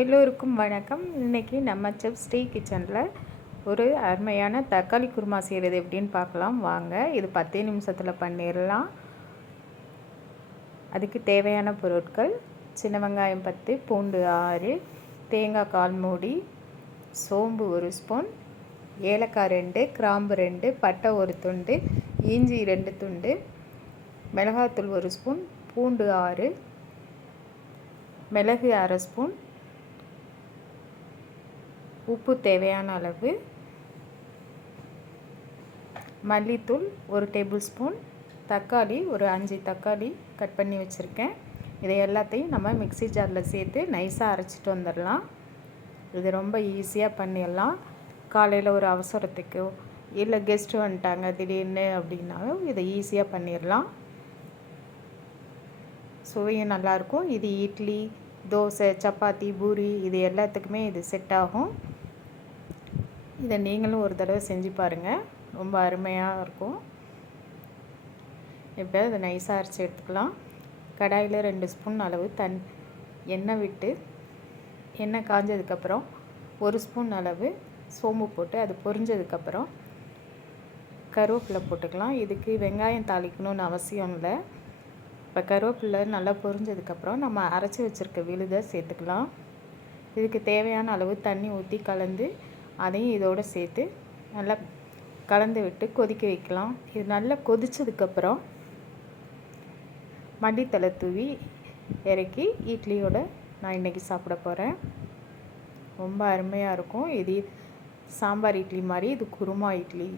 எல்லோருக்கும் வணக்கம். இன்றைக்கி நம்ம செஃப் ஸ்ரீ கிச்சனில் ஒரு அருமையான தக்காளி குருமா செய்கிறது எப்படின்னு பார்க்கலாம். வாங்க இது பத்தே நிமிஷத்தில் பண்ணிடலாம் அதுக்கு தேவையான பொருட்கள் சின்ன வெங்காயம் பத்து பூண்டு ஆறு தேங்காய் கால் மூடி சோம்பு ஒரு ஸ்பூன் ஏலக்காய் ரெண்டு கிராம்பு ரெண்டு பட்டை ஒரு துண்டு இஞ்சி ரெண்டு துண்டு மிளகாத்தூள் ஒரு ஸ்பூன் பூண்டு ஆறு மிளகு அரை ஸ்பூன் உப்பு தேவையான அளவு. மல்லித்தூள் ஒரு டேபிள் ஸ்பூன் தக்காளி ஒரு அஞ்சு தக்காளி கட் பண்ணி வச்சுருக்கேன். இதை எல்லாத்தையும் நம்ம மிக்சி ஜாரில் சேர்த்து நைஸாக அரைச்சிட்டு வந்துடலாம். இது ரொம்ப ஈஸியாக பண்ணிடலாம். காலையில் ஒரு அவசரத்துக்கு இல்லை கெஸ்ட்டு வந்துட்டாங்க திடீர்னு அப்படின்னாலும் இதை ஈஸியாக பண்ணிடலாம். சுவையும் நல்லாயிருக்கும் இது இட்லி தோசை சப்பாத்தி பூரி இது எல்லாத்துக்குமே இது செட் ஆகும். இதை நீங்களும் ஒரு தடவை செஞ்சு பாருங்கள் ரொம்ப அருமையாக இருக்கும். இப்போ இதை நைஸாக அரைச்சி எடுத்துக்கலாம். கடாயில் ரெண்டு ஸ்பூன் அளவு தன் எண்ணெய் விட்டு எண்ணெய் காஞ்சதுக்கப்புறம் ஒரு ஸ்பூன் அளவு சோம்பு போட்டு அது பொரிஞ்சதுக்கப்புறம் கருவேப்பிலை போட்டுக்கலாம். இதுக்கு வெங்காயம் தாளிக்கணும்னு அவசியம் இல்லை. இப்போ கருவேப்பிலை நல்லா பொரிஞ்சதுக்கப்புறம் நம்ம அரைச்சி வச்சுருக்க விழுதை சேர்த்துக்கலாம். இதுக்கு தேவையான அளவு தண்ணி ஊற்றி கலந்து அதையும் இதோடு சேர்த்து நல்லா கலந்து விட்டு கொதிக்க வைக்கலாம். இது நல்லா கொதித்ததுக்கப்புறம் மண்டித்தலை தூவி இறக்கி இட்லியோட நான் இன்றைக்கி சாப்பிட போகிறேன் ரொம்ப அருமையாக இருக்கும். இது சாம்பார் இட்லி மாதிரி இது குருமா இட்லி.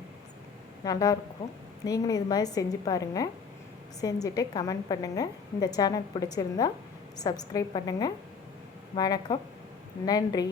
நல்லாயிருக்கும் நீங்களும் இது மாதிரி செஞ்சு பாருங்கள் செஞ்சுட்டு கமெண்ட் பண்ணுங்கள் இந்த சேனல் பிடிச்சிருந்தா சப்ஸ்கிரைப் பண்ணுங்கள் வணக்கம். நன்றி.